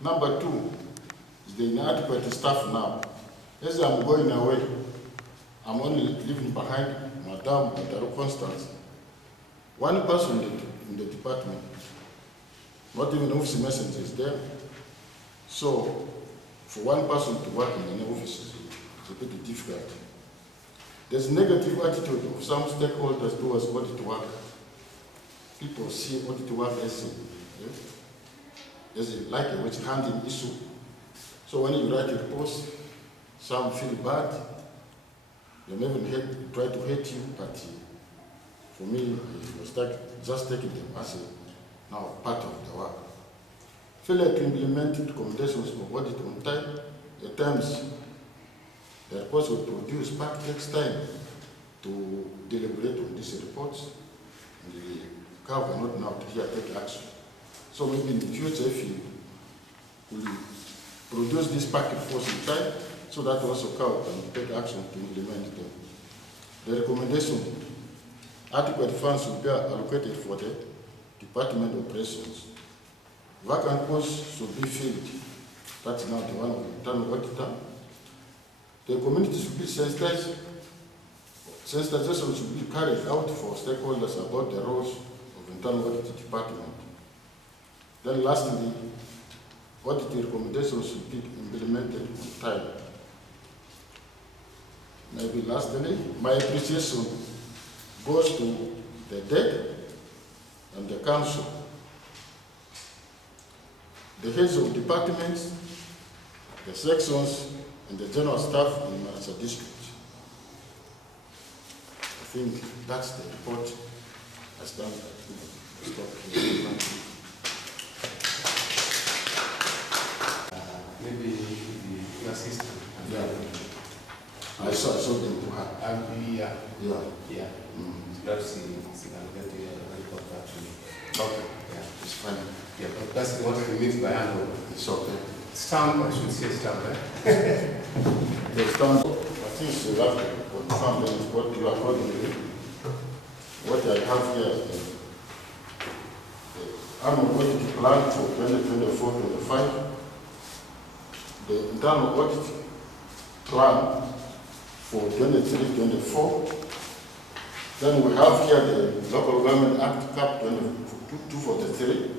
Number two is the inadequate staff now. As I'm going away, I'm only leaving behind Madame Madaro Constance. One person in the department, not even office messenger is there. So, for one person to work in an office, it's a bit difficult. There's negative attitude of some stakeholders towards audit work. People see audit work as like a witch hunting issue. So when you write reports, some feel bad. They never try to hate you, but for me, it was just taking them as now part of the work. Failure to implement recommendations for audit on time. At times, the reports we produce back takes time to deliberate on these reports. And the cow cannot now take action. So maybe in the future, if you will produce this packet reports in time, so that also cow can take action to implement them. The recommendation, adequate funds will be allocated for the department operations. Vacant posts should be filled. That's now the one of the internal auditor. The community should be sensitized. Sensitization should be carried out for stakeholders about the roles of internal audit department. Then lastly, audit recommendations should be implemented on time. Maybe lastly, my appreciation goes to the DEC and the council, the heads of departments, the sections, and the general staff in Maracha district. I think that's the report. I stand to stop here. Maybe the assistant. Yeah. I saw them to her. Yeah. Yeah. That's the get the report back to me. Okay. Yeah. It's fine. Yeah, but that's what we mean by handover. It's okay. Stamp, I should say stamp, eh? The stamp, I think you have to confirm what you are accordingly. What I have here is the annual audit plan for 2024-25, the internal audit plan for 23-24. Then we have here the Local Government Act Cap 243.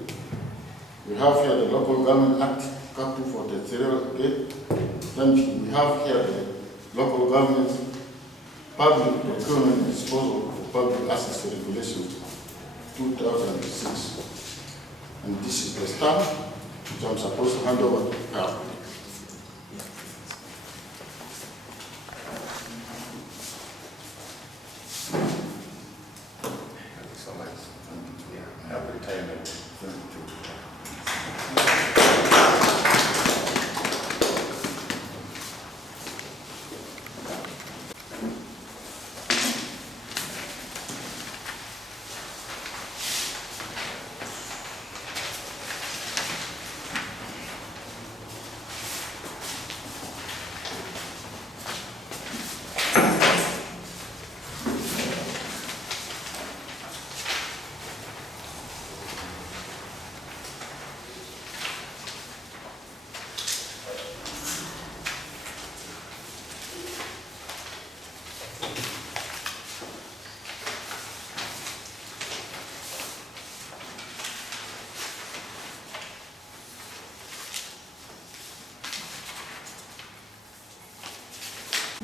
We have here the Local Government Act Cap 243 again. Then we have here the Local Government Public Procurement and Disposal for Public Assets Regulation 2006. And this is the stamp which I'm supposed to hand over to Cap.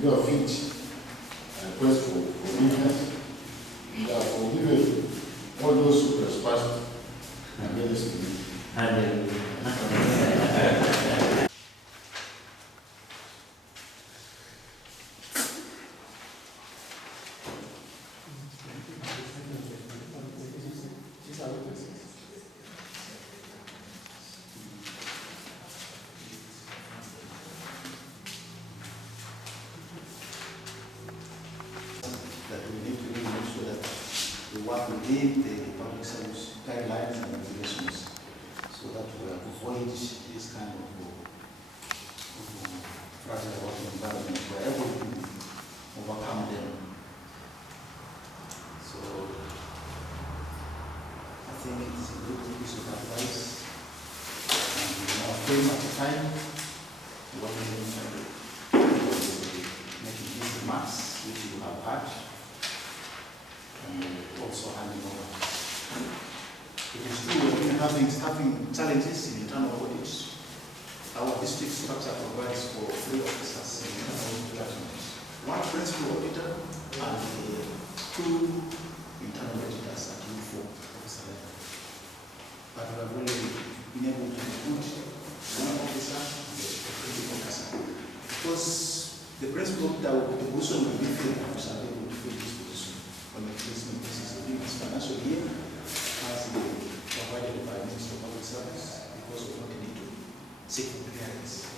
Your feet and request for forgiveness. You are forgiven all those who trespass against me. What within the public service guidelines and regulations, so that we avoid this kind of fragile working environment. We are able to overcome them. So I think it's a good piece of advice, and we came at a time when making these remarks, which you have had, and also handing over. It is true we've been having challenges in internal audits. Our district structure provides for 3 officers in internal departments, 1 principal auditor and 2 internal auditors at U4 officer level. But we have really been able to recruit 1 officer and a principal officer. Because the principal auditor, the position will be filled, officer will be able to fill this position on a placement basis within this financial year, as provided by Minister of Public Service, because we don't need to seek for clearance.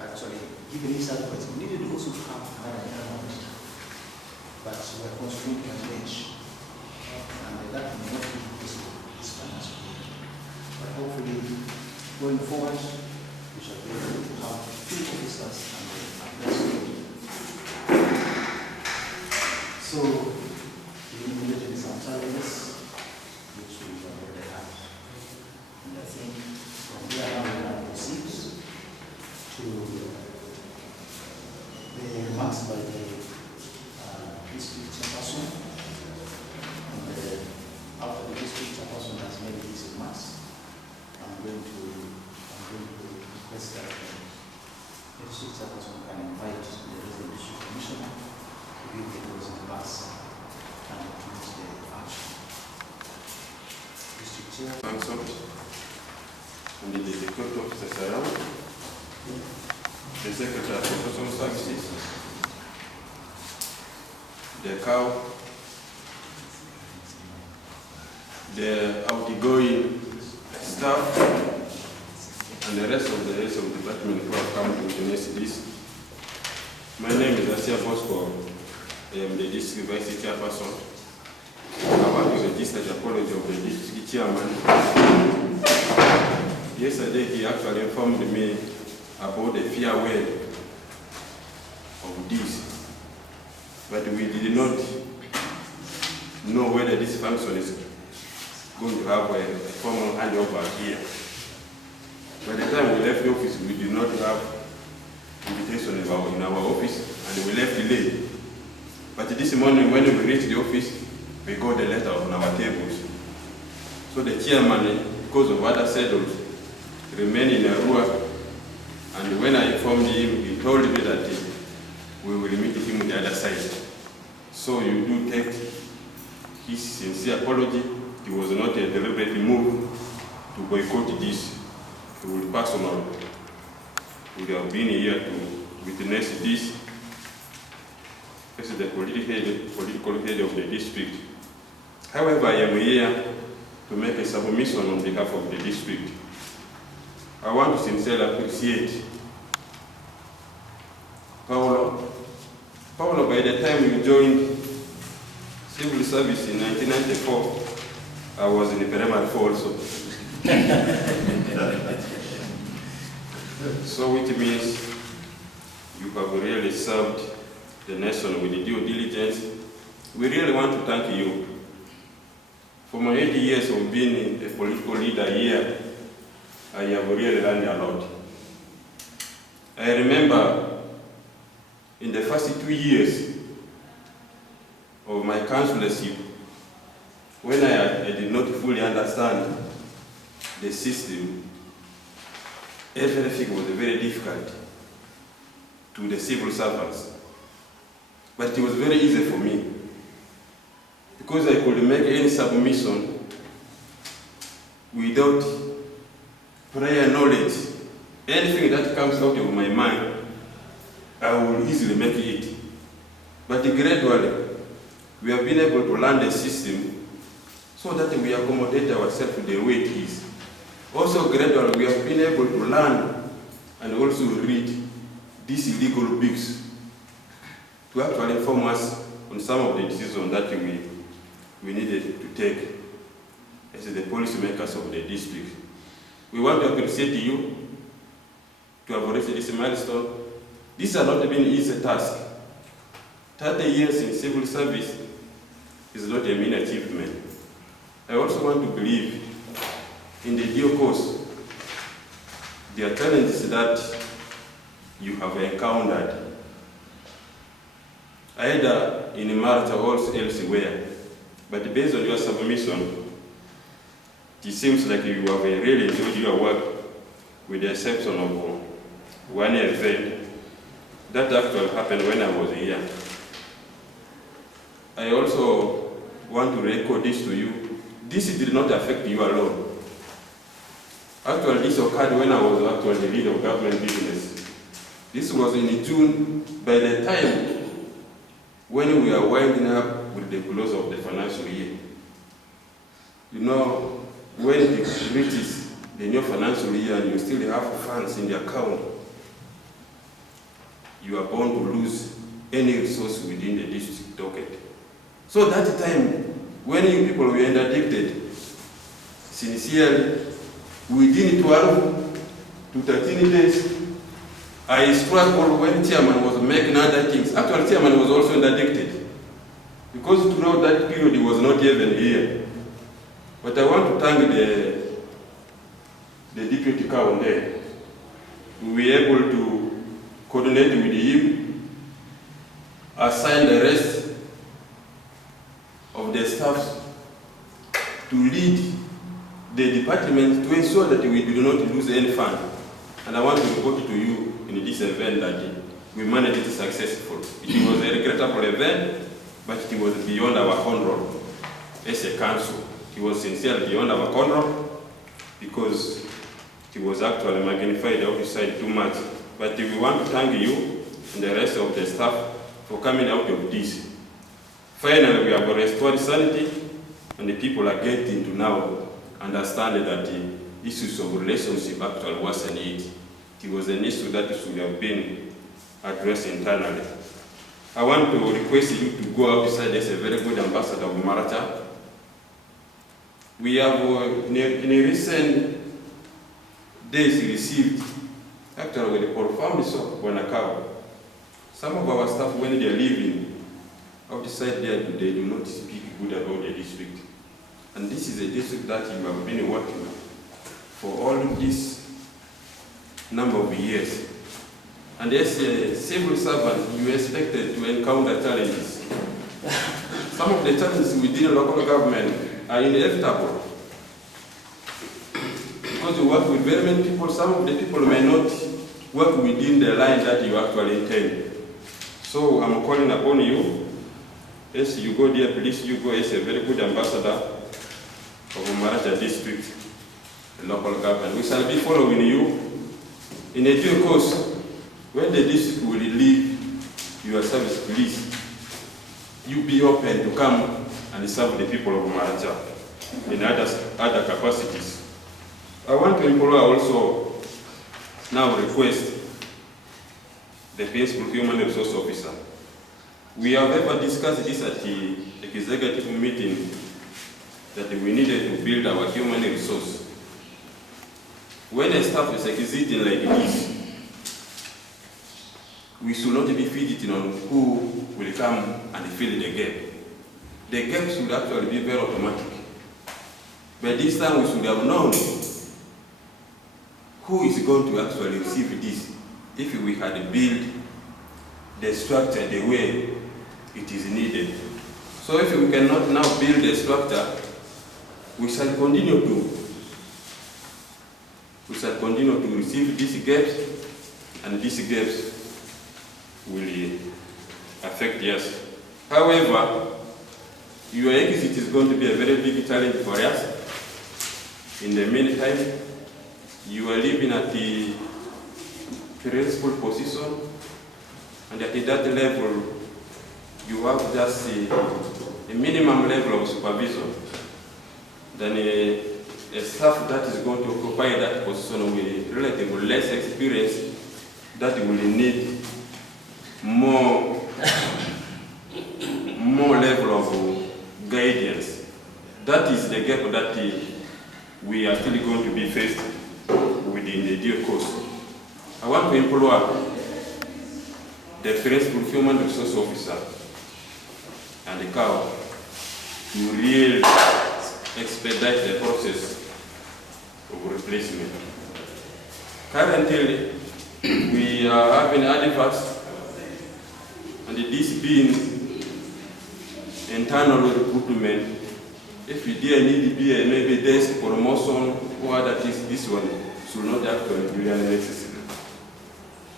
Actually, given this advice, we needed also to have another internal auditor. But we are constrained by age, and that may not be possible this financial year. But hopefully, going forward, we shall be able to have 2 officers and a principal. So, we immediately some challenges which we already have. And I think from here now we can proceed to the remarks by the district chairperson. And after the district chairperson has made these remarks, I'm going to request that the district chairperson can invite the resident district commissioner to give the closing remarks and introduce the action. District chair. And the executive officers around, the secretary of social services, the cow, the outgoing staff, and the rest of the department who have come to witness this. My name is Asia Bosco. I am the district vice chairperson. I want to register the apology of the district chairman. Yesterday, he actually informed me about the farewell of this, but we did not know whether this function is going to have a formal handover here. By the time we left the office, we did not have invitation in our office, and we left late. But this morning, when we reached the office, we got the letter on our tables. So the chairman, because of other schedules, remained in Arua, and when I informed him, he told me that we will meet him on the other side. So you do take his sincere apology. It was not a deliberate move to boycott this. It was personal. We have been here to witness this. This is the political head of the district. However, I am here to make a submission on behalf of the district. I want to sincerely appreciate Paulo. Paulo, by the time you joined civil service in 1994, I was in the primary also. So which means you have really served the nation with due diligence. We really want to thank you. For my 80 years of being a political leader here, I have really learned a lot. I remember in the first 2 years of my councillorship, when I did not fully understand the system, everything was very difficult to the civil servants. But it was very easy for me, because I could make any submission without prior knowledge. Anything that comes out of my mind, I will easily make it. But gradually, we have been able to learn the system so that we accommodate ourselves the way it is. Also gradually, we have been able to learn and also read these illegal books to actually inform us on some of the decisions that we needed to take as the policymakers of the district. We want to appreciate you to have reached this milestone. This has not been an easy task. 30 years in civil service is not a mean achievement. I also want to believe in the due course there are challenges that you have encountered, either in Maracha or elsewhere, but based on your submission, it seems like you have really enjoyed your work, with the exception of one event that actually happened when I was here. I also want to record this to you. This did not affect you alone. Actually, this occurred when I was actually the lead of government business. This was in June, by the time when we are winding up with the close of the financial year. You know, when it reaches the new financial year and you still have funds in the account, you are bound to lose any resource within the district docket. So that time, when you people were interdicted, sincerely, within 12 to 13 days, I struggled when chairman was making other things. Actually, chairman was also interdicted, because throughout that period he was not even here. But I want to thank the deputy cow there. We were able to coordinate with him, assign the rest of the staff to lead the department to ensure that we do not lose any fund. And I want to report to you in this event that we managed it successfully. It was a regrettable event, but it was beyond our control as a council. It was sincerely beyond our control because it was actually magnified outside too much. But we want to thank you and the rest of the staff for coming out of this. Finally, we have restored sanity, and the people are getting to now understand that the issues of relationship actually wasn't it. It was an issue that should have been addressed internally. I want to request you to go outside as a very good ambassador of Maracha. We have, in a recent days, received, actually with a profound shock when some of our staff, when they are leaving outside there, they do not speak good about the district. And this is a district that you have been working for all this number of years. And as a civil servant, you expected to encounter challenges. Some of the challenges within local government are inevitable. Because you work with very many people, some of the people may not work within the line that you actually intend. So I'm calling upon you, as you go there, please you go as a very good ambassador of Maracha district, the local government. We shall be following you in a due course. When the district will leave your service, please, you be open to come and serve the people of Maracha in other capacities. I want to implore also now request the principal human resource officer. We have ever discussed this at the executive meeting that we needed to build our human resource. When a staff is exiting like this, we should not be fidgeting on who will come and fill the gap. The gap should actually be very automatic. But this time we should have known who is going to actually receive this if we had built the structure the way it is needed. So if we cannot now build the structure, we shall continue to receive these gaps, and these gaps will affect us. However, your exit is going to be a very big challenge for us. In the meantime, you are living at the principal position, and at that level, you have just a minimum level of supervision. Then a staff that is going to occupy that position with relatively less experience, that will need more level of guidance. That is the gap that we are still going to be faced within the due course. I want to implore the principal human resource officer and the COW to really expedite the process of replacement. Currently, we are having adverts, and this being internal recruitment. If you dare need to be maybe desk promotion or that is this one should not actually be really necessary.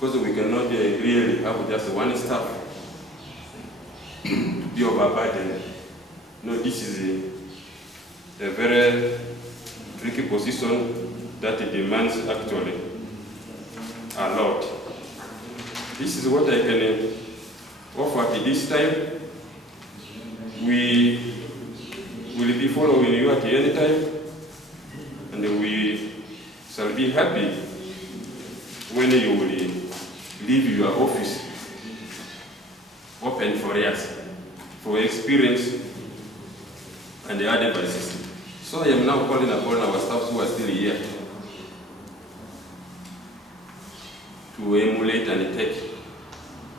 Because we cannot really have just one staff to be overburdened. No, this is a very tricky position that demands actually a lot. This is what I can offer at this time. We will be following you at any time, and we shall be happy when you will leave your office open for us, for experience and the advices. So I am now calling upon our staff who are still here to emulate and take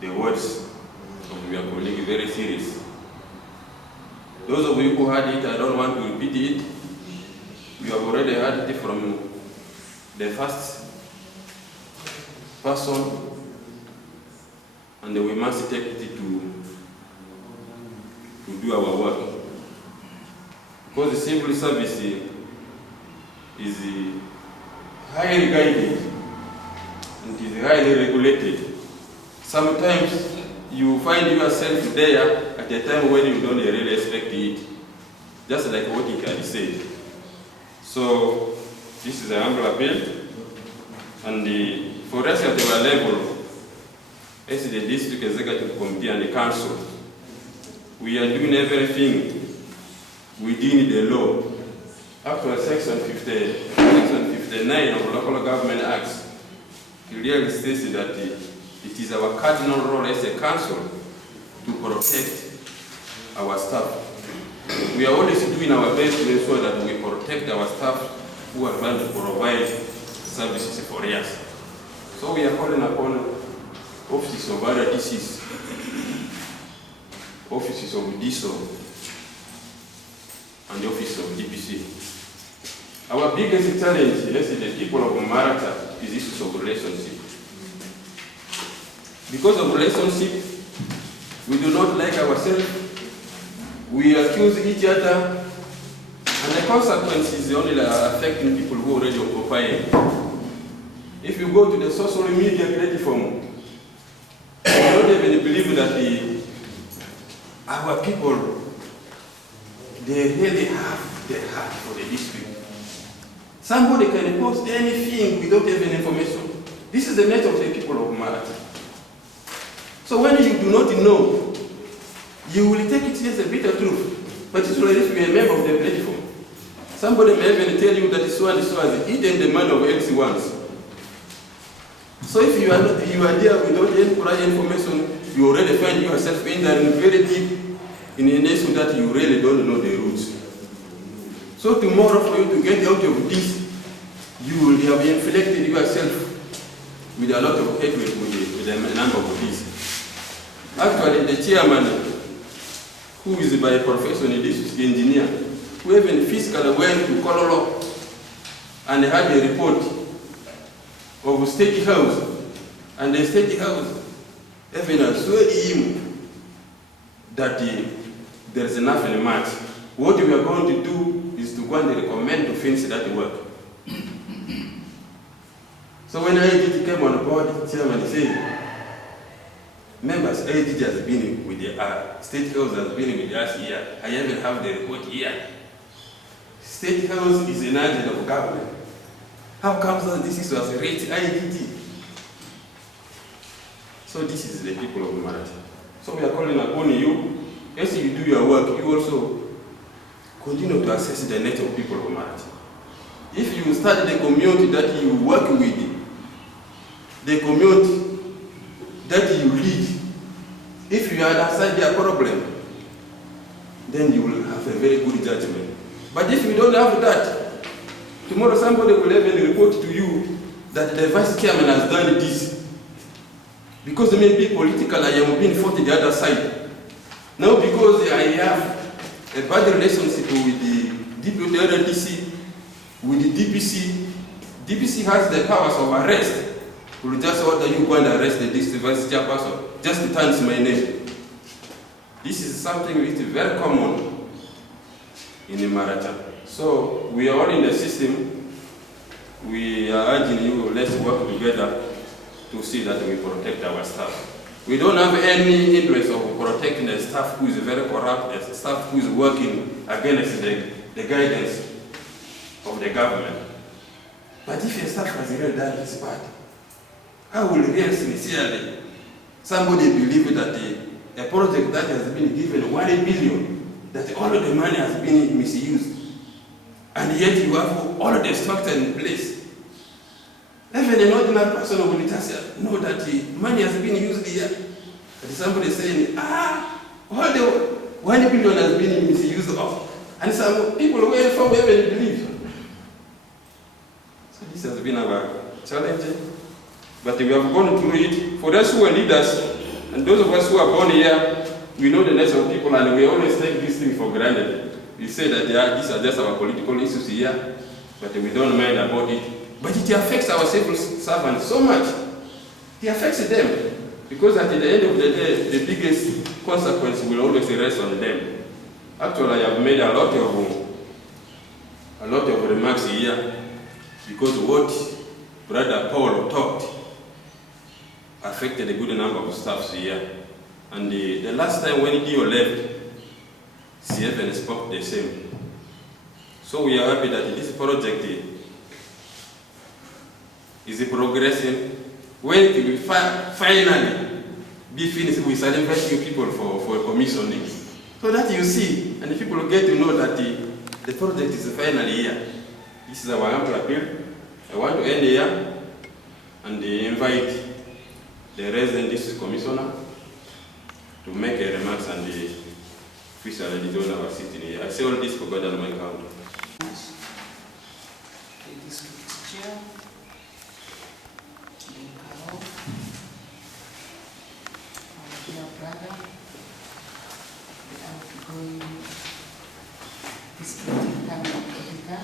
the words of your colleague very serious. Those of you who had it, I don't want to repeat it. You have already heard it from the first person, and we must take it to do our work. Because the civil service is highly guided and is highly regulated. Sometimes you find yourself there at a time when you don't really expect it, just like what he had said. So this is a humble appeal, and for us at our level, as the District Executive Committee and the Council, we are doing everything within the law. After Section 59 of Local Government Acts, clearly states that it is our cardinal role as a council to protect our staff. We are always doing our best to ensure that we protect our staff who are going to provide services for us. So we are calling upon offices of other DCs, offices of DSO, and the office of DPC. Our biggest challenge, let's say the people of Maracha, is issues of relationship. Because of relationship, we do not like ourselves, we accuse each other, and the consequences only are affecting people who already occupy. If you go to the social media platform, you don't even believe that our people, they really have the heart for the district. Somebody can post anything without even information. This is the nature of the people of Maracha. So when you do not know, you will take it as a bitter truth, particularly if you are a member of the platform. Somebody may even tell you that so and so has eaten the man of X once. So if you are there without any prior information, you already find yourself in there very deep in a nation that you really don't know the roots. So tomorrow for you to get out of this, you will have inflicted yourself with a lot of hatred with a number of these. Actually, the chairman, who is by profession a district engineer, who even physically went to Kololo and had a report of State House, and the State House even assured him that there is nothing much. What we are going to do is to go and recommend to finish that work. So when IDT came on board, the chairman said, members, IDT has been with the State House has been with us here. I even have the report here. State House is an agent of government. How comes that this was reached IDT? So this is the people of Maracha. So we are calling upon you, as you do your work, you also continue to assess the nature of people of Maracha. If you study the community that you work with, the community that you lead, if you understand their problem, then you will have a very good judgment. But if you don't have that, tomorrow somebody will even report to you that the vice chairman has done this. Because maybe politically I am being fought the other side. Now because I have a bad relationship with the deputy RDC, with the DPC, DPC has the powers of arrest. Will just order you go and arrest the district vice chairperson just to tarnish my name. This is something which is very common in the Maracha. So we are all in the system. We are urging you, let's work together to see that we protect our staff. We don't have any interest of protecting a staff who is very corrupt, a staff who is working against the guidance of the government. But if a staff has really done this bad, how will really sincerely somebody believe that a project that has been given 1 billion, that all of the money has been misused, and yet you have all of the structure in place? Even an ordinary person will just know that the money has been used here. And somebody saying, all the 1 billion has been misused of. And some people were from even believe. So this has been our challenge. But we have gone through it. For those who are leaders, and those of us who are born here, we know the needs of people, and we always take this thing for granted. We say that these are just our political issues here, but we don't mind about it. But it affects our civil servants so much. It affects them. Because at the end of the day, the biggest consequence will always rest on them. Actually, I have made a lot of remarks here, because what Brother Paul talked affected a good number of staffs here. And the last time when Dio left, CFN spoke the same. So we are happy that this project is progressing. When it will finally be finished, we start inviting people for commissioning. So that you see, and people get to know that the project is finally here. This is our humble appeal. I want to end here and invite the resident district commissioner to make a remarks and the official editor of our sitting here. I say all this for God and my country. The district chair, our dear brother, the outgoing district internal auditor,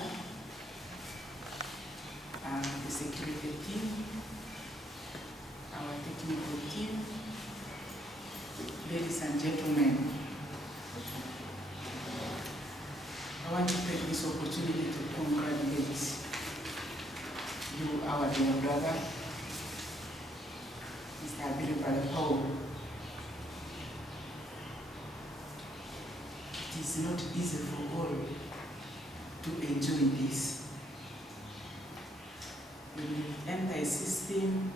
the security team, our technical team, ladies and gentlemen. I want to take this opportunity to congratulate you, our dear brother, Mr. Abiribale. It is not easy for all to enjoy this. When you enter a system,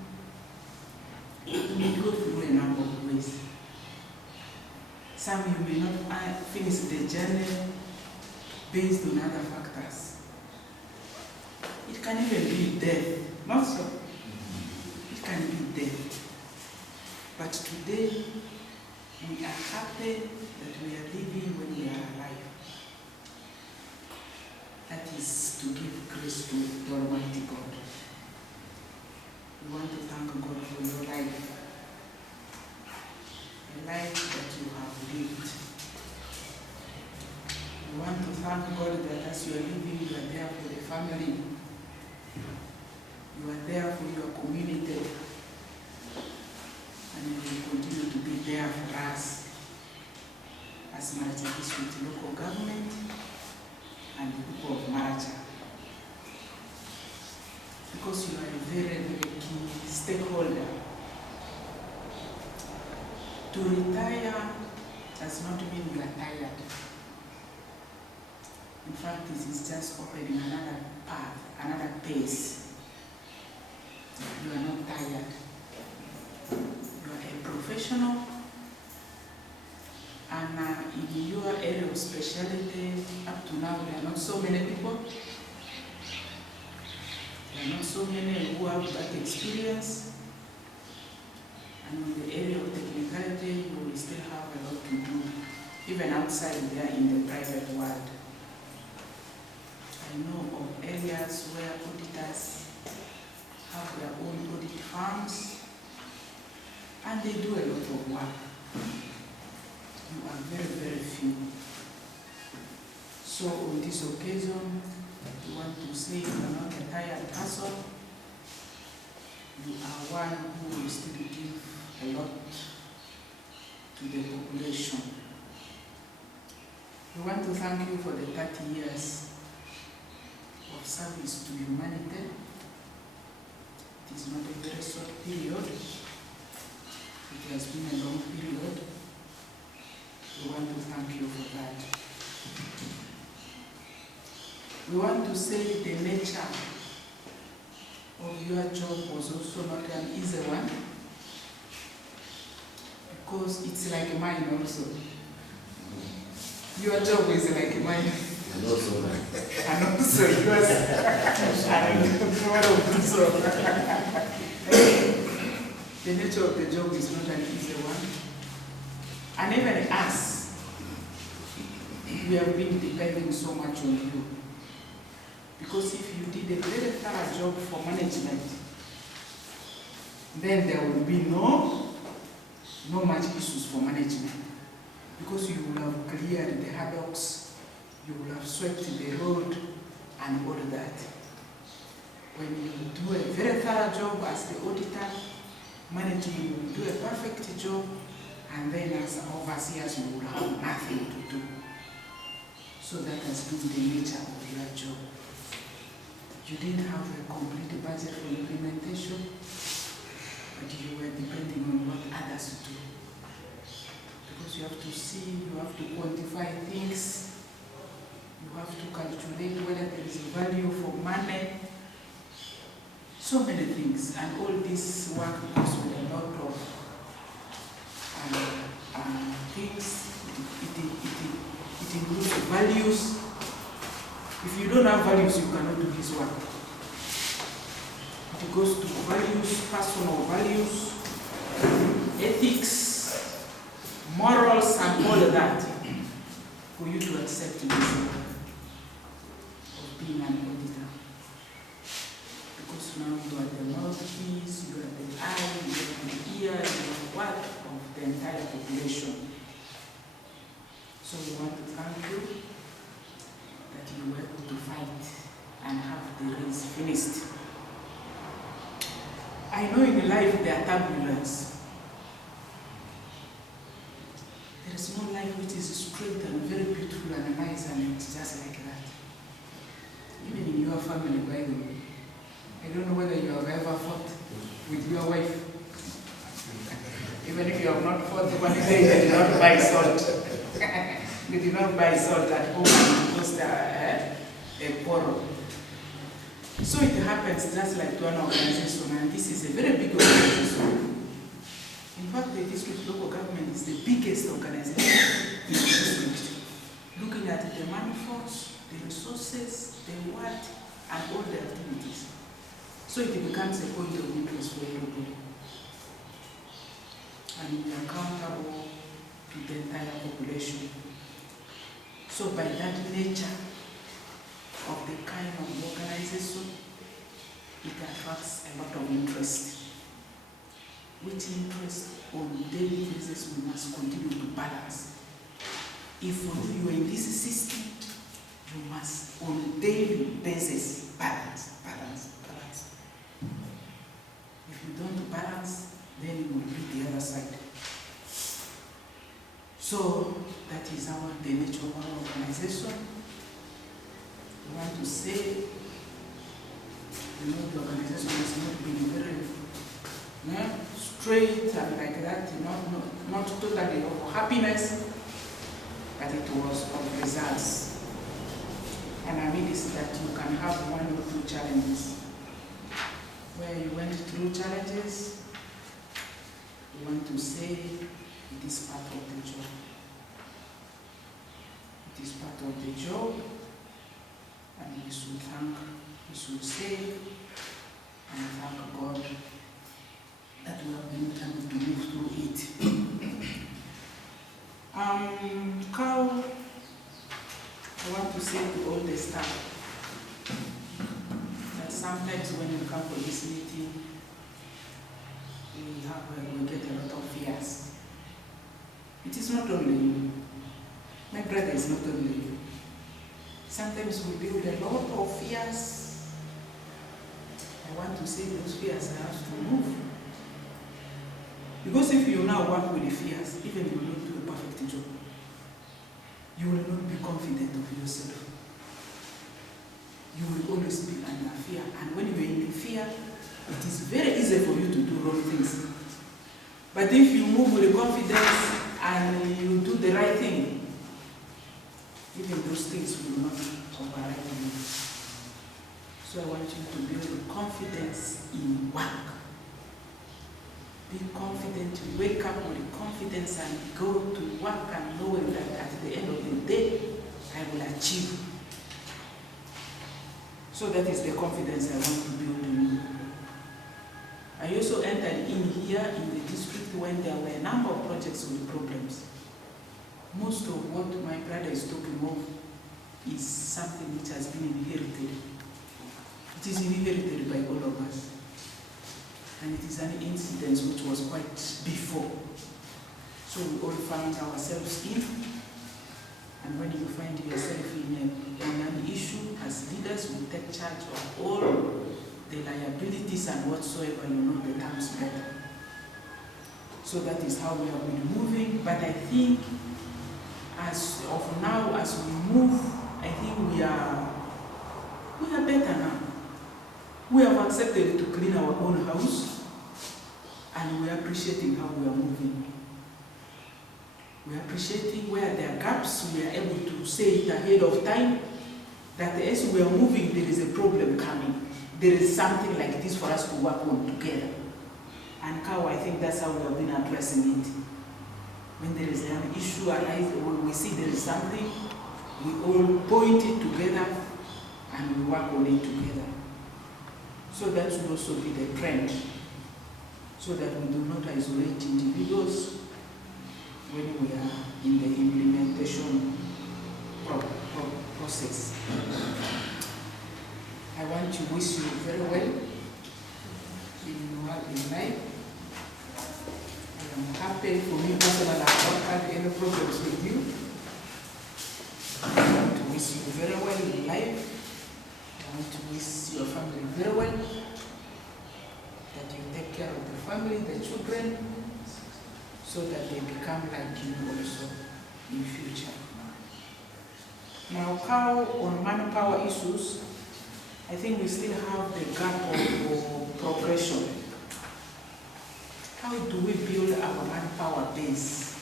you may go through a number of ways. Some you may not finish the journey based on other factors. It can even be death, not so. It can be death. But today, we are happy that we are living when we are alive. That is to give grace to the Almighty God. We want to thank God for your life. A life that you have lived. We want to thank God that as you are living, you are there for the family. You are there for your community. And you will continue to be there for us as Maracha District local government and the people of Maracha. Because you are a very, very key stakeholder. To retire does not mean you are tired. In fact, this is just opening another path, another pace. You are not tired. You are a professional, and in your area of specialty, up to now, there are not so many people. There are not so many who have that experience. And in the area of technicality, you will still have a lot to do, even outside there in the private world. I know of areas where auditors have their own audit firms, and they do a lot of work. You are very, very few. So on this occasion, we want to say you are not a tired person, you are one who will still give a lot to the population. We want to thank you for the 30 years of service to humanity. It is not a very short period. It has been a long period. We want to thank you for that. We want to say the nature of your job was also not an easy one, because it's like mine also. Your job is like mine. And also, And also yours. The nature of the job is not an easy one. And even us, we have been depending so much on you. Because if you did a very thorough job for management, then there will be no much issues for management. Because you will have cleared the haddocks, you will have swept the road, and all that. When you do a very thorough job as the auditor, management will do a perfect job, and then as overseers, you will have nothing to do. So that has been the nature of your job. You didn't have a complete budget for implementation, but you were depending on what others do. Because you have to see, you have to quantify things, you have to calculate whether there is value for money, so many things, and all this work goes with a lot of things. It includes values. If you don't have values, you cannot do this work. It goes to values, personal values, ethics, morals, and all of that for you to accept this work of being an auditor. Because now you are the mouthpiece, you are the eye, you are the ear, you are what of the entire population. So we want to thank you that you were able to fight and have the race finished. I know in life there are turbulence. There is no life which is straight and very beautiful and nice and it's just like that. Even in your family, by the way. I don't know whether you have ever fought with your wife. Even if you have not fought, one day you did not buy salt. You did not buy salt at home because a quarrel. So it happens just like to an organization, and this is a very big organization. In fact, the district local government is the biggest organization in the district. Looking at the manifolds, the resources, the what, and all the activities. So it becomes a point of interest for everybody. And we are accountable to the entire population. So by that nature of the kind of organization, it attracts a lot of interest. Which interest on daily basis we must continue to balance. If you are in this system, you must on daily basis balance. If you don't balance, then you will be the other side. So that is the nature of our organization. We want to say, the organization has not been very straight and like that, not totally of happiness, but it was of results. And I mean is that you can have one or two challenges. Where you went through challenges, we want to say it is part of the job. It is part of the job, and we should say and thank God that we have been able to move through it. Carl, I want to say to all the staff that sometimes when you come for this meeting, we get a lot of fears. It is not only you. My brother is not only you. Sometimes we build a lot of fears I want to say those fears have to move. Because if you now work with the fears, even if you don't do a perfect job, you will not be confident of yourself. You will always be under fear. And when you are in fear, it is very easy for you to do wrong things. But if you move with confidence and you do the right thing, even those things will not override you. So I want you to build confidence in work. Be confident, you wake up with confidence and go to work and knowing that at the end of the day, I will achieve. So that is the confidence I want to build in you. I also entered in here in the district when there were a number of projects with problems. Most of what my brother is talking of is something which has been inherited. It is inherited by all of us. And it is an incident which was quite before. So we all found ourselves in. And when you find yourself in an issue, as leaders, we take charge of all the liabilities and whatsoever, you know the terms better. So that is how we have been moving. But I think as of now, as we move, I think we are better now. We have accepted to clean our own house, and we are appreciating how we are moving. We are appreciating where there are gaps. We are able to say it ahead of time, that as we are moving, there is a problem coming. There is something like this for us to work on together. And now I think that's how we have been addressing it. When there is an issue arise, when we see there is something, we all point it together and we work on it together. So that should also be the trend, so that we do not isolate individuals when we are in the implementation process. I want to wish you very well in life. I am happy for me personally. I have not had any problems with you. I want to wish you very well in life. I want to wish your family very well, that you take care of the family, the children, so that they become like you also in future. Now, how on manpower issues, I think we still have the gap of progression. How do we build our manpower base?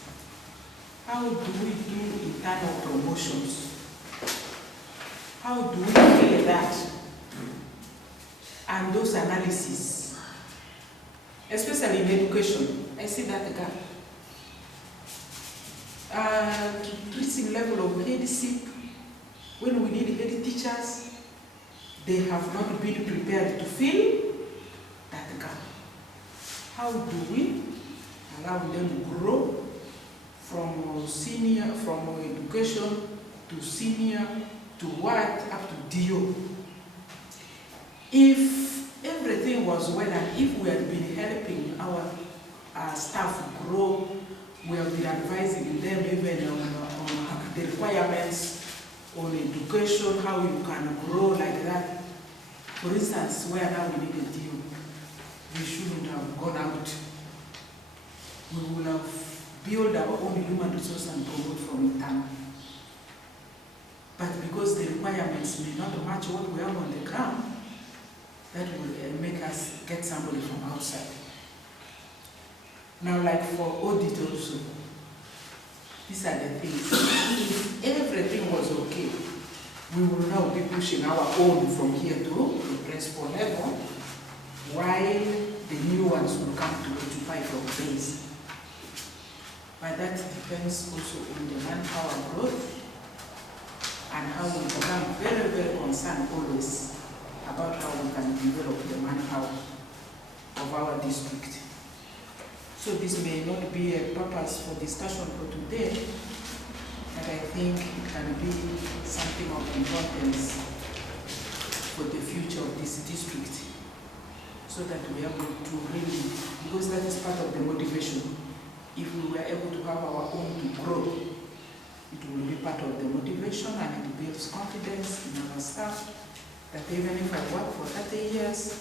How do we do internal promotions? How do we feel that? And those analyses, especially in education, I see that gap. Increasing level of headship, when we need head teachers, they have not been prepared to fill that gap. How do we allow them to grow from senior, from education to senior, to what, up to DO? If everything was well and if we had been helping our staff grow, we have been advising them even on the requirements on education, how you can grow like that. For instance, where now we need a DO, we shouldn't have gone out. We will have built our own human resource and promote from internal. But because the requirements may not match what we have on the ground, that will make us get somebody from outside. Now, like for Auditor also, these are the things. If everything was okay, we will now be pushing our own from here to the principal level, while the new ones will come to occupy from base. But that depends also on the manpower growth and how we become very, very concerned always about how we can develop the manpower of our district. So this may not be a purpose for discussion for today, but I think it can be something of importance for the future of this district, so that we are able to really, because that is part of the motivation. If we were able to have our own to grow, it will be part of the motivation, and it builds confidence in our staff that even if I work for 30 years,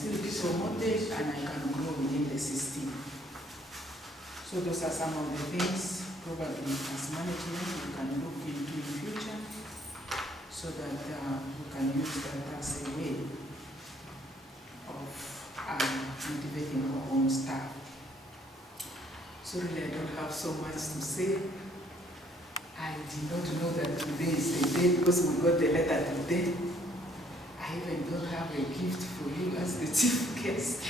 still be promoted and I can grow within the system. So those are some of the things probably as management we can look into in future so that we can use that as a way of motivating our own staff. So really I don't have so much to say. I did not know that today is the day because we got the letter today. I even don't have a gift for you as the chief guest.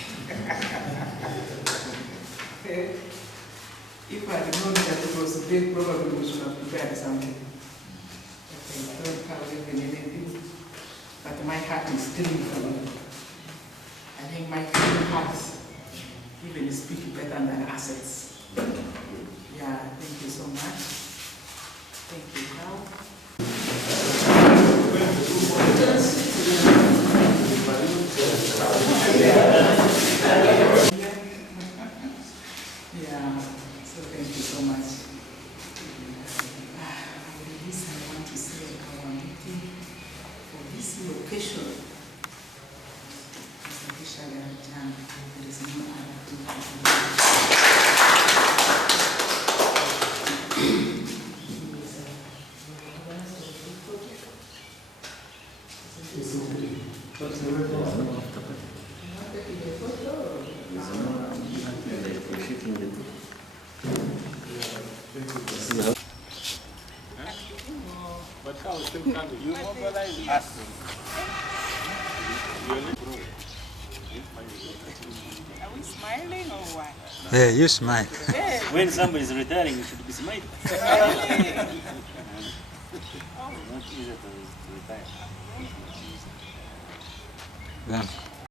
If I had known that it was today, probably we should have prepared something. But I don't have even anything. But my heart is screaming for you. I think my heart even speaks better than assets. Yeah, thank you so much. Thank you, Carl. Yeah, so thank you so much. With this, I want to say our meeting for this location is officially adjourned. There is no other thing. But how still can you mobilize us? Are we smiling or what? Yeah, you smile. When somebody is retiring, you should be smiling. Oh. Not easy to retire. Then